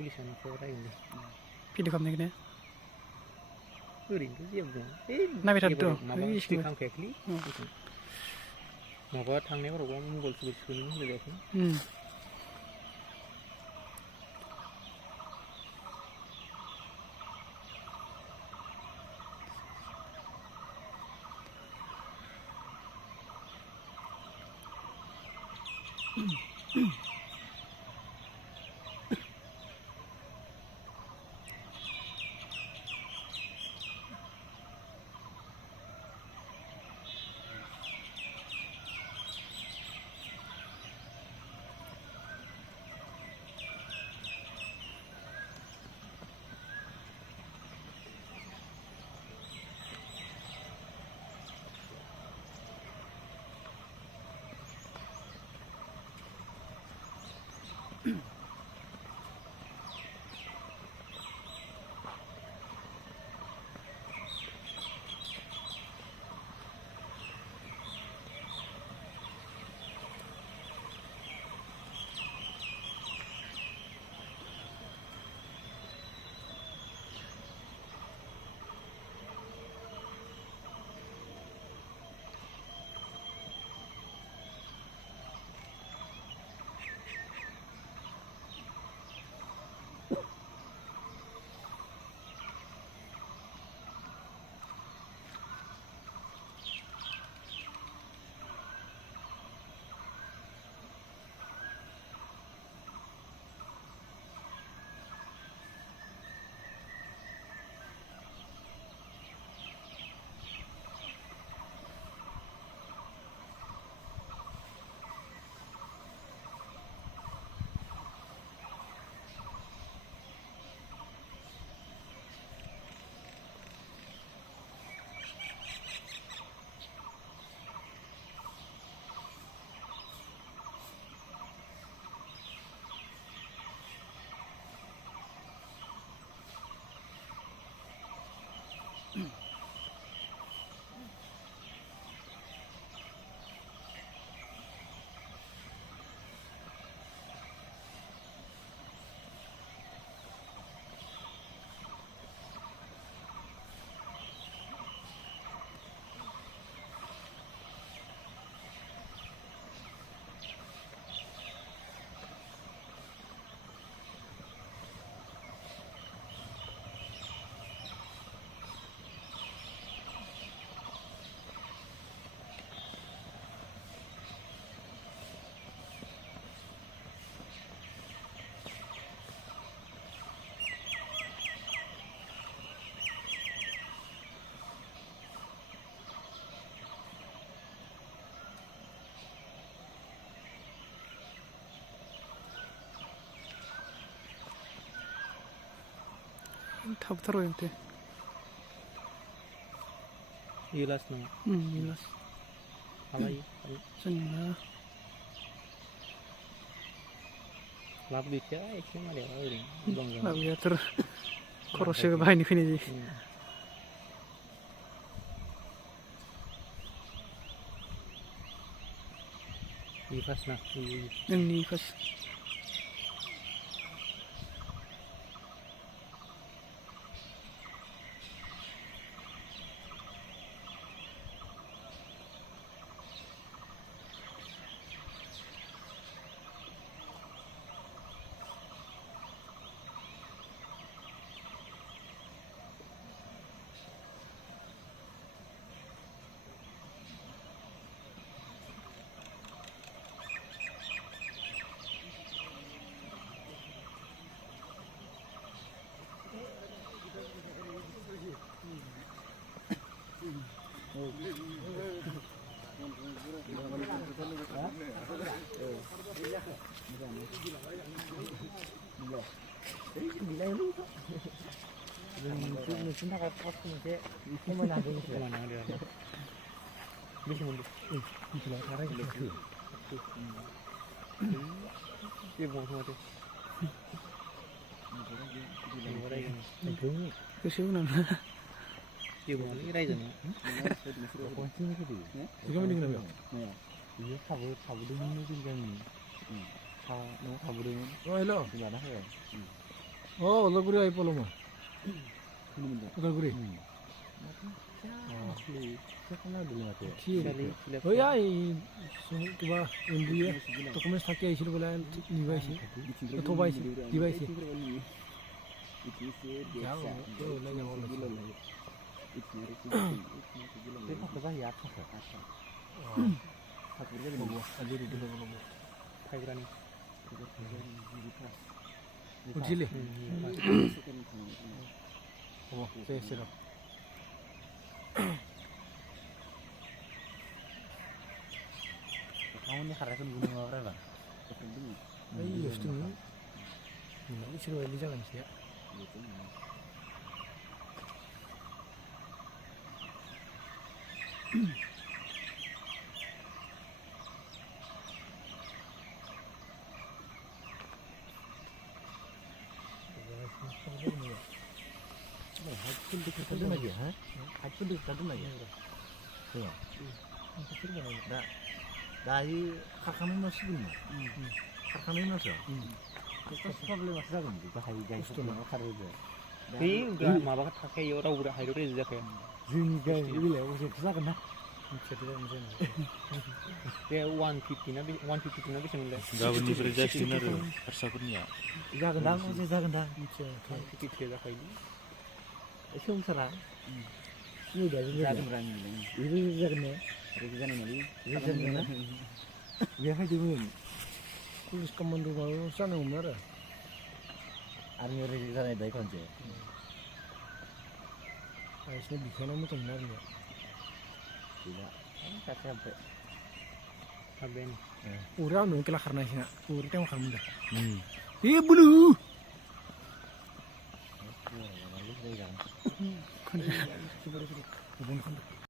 पुलिसानो रायगोन video खालामनायखौ ओरैनोथ' जेबो दं नायबाय थादोंथ' माबा स्टिक खांखायाखैलै माबा थांनायफोरावबो मबाइल सोनो होलायाखै थाबथारबाय माथो इलास नङा इलास हालायो जेनेबा लाब गैखाया एसे मारियाबा ओरैनो लाब गैयाथ' खरससो बाहायनो फैनाय जायो इ फार्स्ट ना नोंनि फार्स्ट नोंसिनि थाखाय फार्स्ट मोनसे समायना होदों समायना होदों बेसे मोनदों मिथिला रायज्लायखो जेबो बुङाखै माथो गोसो होनानै जेबो बुङालै रायज्लायनो बियो थाबोदोंमोन जों गामिनि न'आव थाबोदोंमोन हेल' लाना होबाय 어덜구리 아이 볼로모. 어덜구리. Ya coba India dokumen tak ya isil bola device to device device ya to lagi bola itu apa ya Ujile. Oh, saya kamu nih karena kan gunung apa bang? Iya, itu nih. Ini sih lo jalan sih ya. Dari karkannya masih gimana? Karkannya masih? Terus problem masih ada nggak? Bahaya guys, itu nggak karya itu. udah malah pakai orang udah hayu udah jadi kayak. Zini guys, ini lah, usah bisa kena. Ya 150 nabi semuanya. Gavani Pradesh dinner harsakunnya. Bisa kena, bisa kena. 150 dia kayak ini. Itu serang. Ini udah berani. Ini bisa kena. Bisa kena. Biasa dimun. Kulis komando baru sana umur. Army register ada ikon je. Aisnya bisa namu tenar ya. Tidak. Kakek sampai. Aben. Ura nung kila karena sih, ura itu yang karena dah. Iya bulu. Lalu saya jangan. Kan, coba.